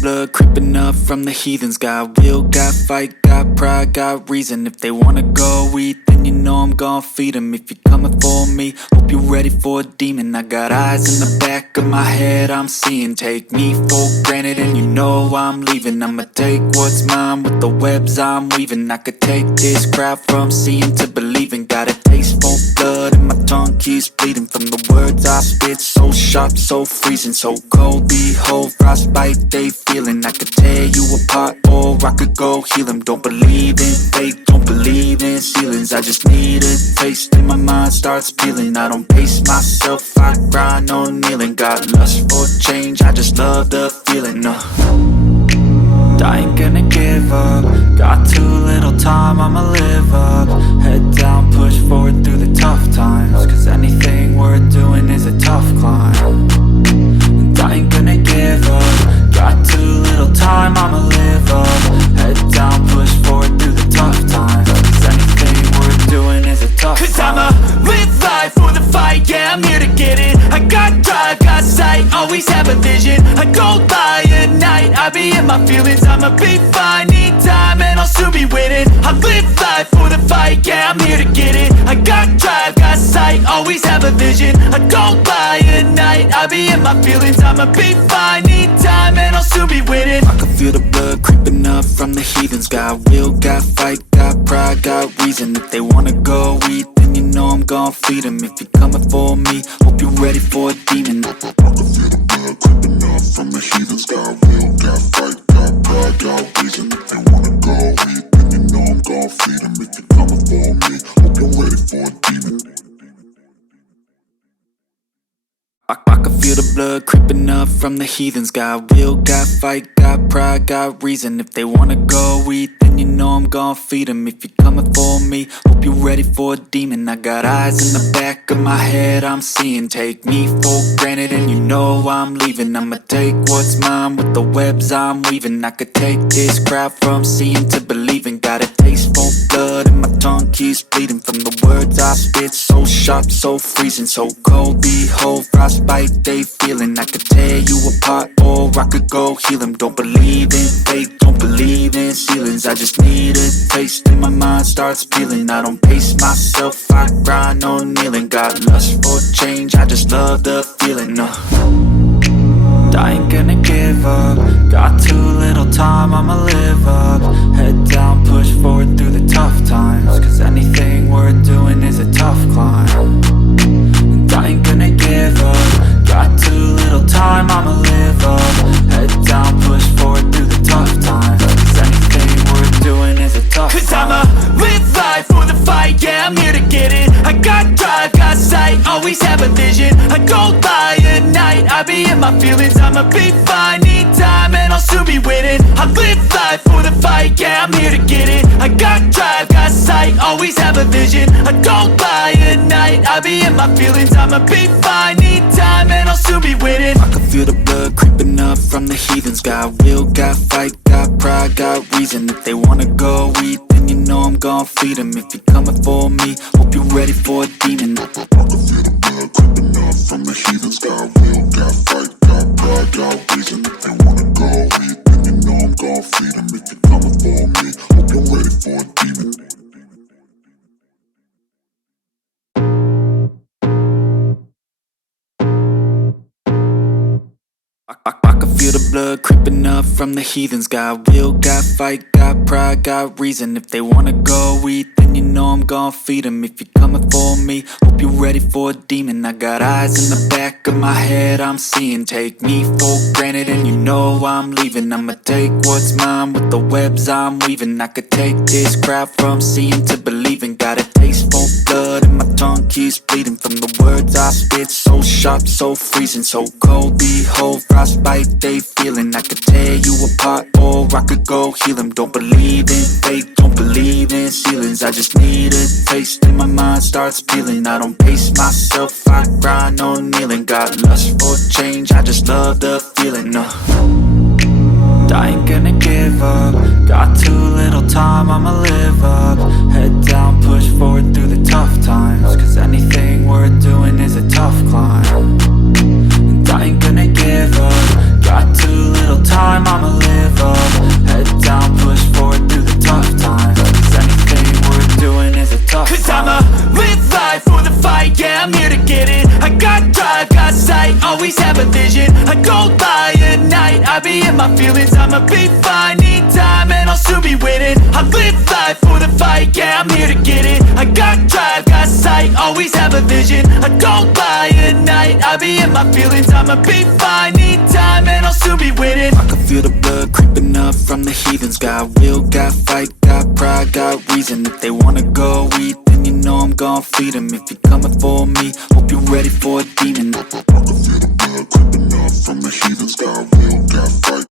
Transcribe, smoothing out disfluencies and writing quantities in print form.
blood creeping up from the heathens. Got will, got fight, got pride, got reason. If they wanna go eat, then you know I'm gon' feed them. If you're coming for me, hope you're ready for a demon. I got eyes in the back of my head, I'm seeing. Take me for granted and you know I'm leaving. I'ma take what's mine with the webs I'm weaving. I could take this crowd from seeing to believing. Got a taste for blood and my tongue keeps bleeding from the words I spit. So sharp, so freezing, so cold. Behold, frostbite they feeling. I could tear you apart or I could go heal them. Don't believe in fate, don't believe in ceilings. I just need a taste and my mind starts peeling. I don't pace myself, I grind on kneeling. Got lust for change, I just love the feeling. I ain't gonna give up. Got too little time, I'ma live up. Head down, push forward through the tough times. Cause anything worth doing is a tough climb. And I ain't gonna give up. Got too little time, I'ma live up. Head down, push forward through the tough times. Cause anything worth doing is a tough climb. Cause I'ma live life for the fight, yeah, I'm here to get it. I got drive, got sight, always have a vision. I go by at night, I be in my feelings. I'ma be fine, need time and I'll soon be winning. I live life for the fight, yeah, I'm here to get it. I got drive, got sight, always have a vision. I go by at night, I be in my feelings. I'ma be fine, need time and I'll soon be winning. I can feel the blood creeping up from the heathens. Got will, got fight, got pride, got reason. If they wanna go eat, then you know I'm gon' feed them. If you're coming for me, hope you're ready for a demon. I can feel the blood creeping up from the heathens. Got will, got fight, got pride, got reason. If they wanna go eat, then you know I'm gon' feed them. If you're coming for me, hope you're ready for a demon. I can feel the blood creeping up from the heathens. Got will, got fight, got pride, got reason. If they wanna go eat, then you know I'm gon' feed them. If you're coming for me, hope you're ready for a demon. I got eyes in the back of my head, I'm seeing. Take me for granted and you know I'm leaving. I'ma take what's mine with the webs I'm weaving. I could take this crowd from seeing to believing. Got a taste for blood and my tongue keeps bleeding from the words I spit. So sharp, so freezing, so cold. Behold, frostbite they feeling. I could tear you apart or I could go heal them. Don't believe in fate, don't believe in ceilings. I just need a taste and my mind starts peeling. I don't pace myself, I grind on kneeling. Got lust for change, I just love the feeling. I ain't gonna give up. Got too little time, I'ma live up. Head down, push forward through the tough times. Cause anything worth doing is a tough climb. And I ain't gonna give up. Got too little time, I'ma live up. Head down, push forward through the tough times. Cause anything worth doing is a tough climb. Cause I'ma live life for the fight, yeah, I'm here to get it. I got drive, got sight, always have a vision. I go by at night, I be in my feelings. I'ma be fine, need time and I'll soon be winning. I live life for the fight, yeah, I'm here to get it. I got drive, got sight, always have a vision. I go by at night, I be in my feelings. I'ma be fine, need time and I'll soon be winning. I can feel the blood creeping up from the heathens. Got will, got fight, got pride, got reason. If they wanna go eat, then you know I'm gon' feed them. If you're coming for me, hope you're ready for a demon. I can feel the blood creeping up from the heathens. Got will, got fight, got pride, got reason. If they wanna go eat, then you know I'm gon' feed them. If you're coming for me, hope you're ready for a demon. I can feel the blood creeping up from the heathens. Got will, got fight, got pride, got reason. If they wanna go eat, then you know I'm gon' feed them. If you're coming for me, hope you're ready for a demon. I got eyes in the back of my head, I'm seeing. Take me for granted and you know I'm leaving. I'ma take what's mine with the webs I'm weaving. I could take this crowd from seeing to believing. Got a taste for blood and my tongue keeps bleeding from the words I spit. So sharp, so freezing, so cold. Behold, frostbite they feeling. I could tear you apart or I could go heal them. Don't believe in fate, don't believe in ceilings. I just need a taste and my mind starts peeling. I don't pace myself, I grind on kneeling. Got lust for change, I just love the feeling. I ain't gonna give up. Got too little time, I'ma live up. Head down, push forward through the tough times. Cause anything worth doing is a tough climb. And I ain't gonna give up. Got too little time, I'ma my feelings, I'ma be fine. Need time and I'll soon be winning. I live life for the fight, yeah, I'm here to get it. I got drive, got sight, always have a vision. I don't lie at night, I be in my feelings, I'ma be fine. Need time and I'll soon be winning. I can feel the blood creeping up from the heathens. Got will, got fight, got pride, got reason. If they wanna go eat, then you know I'm gon' feed them. If you're coming for me, hope you're ready for a demon. I can feel the blood creeping up from the heathens. Got will, got fight.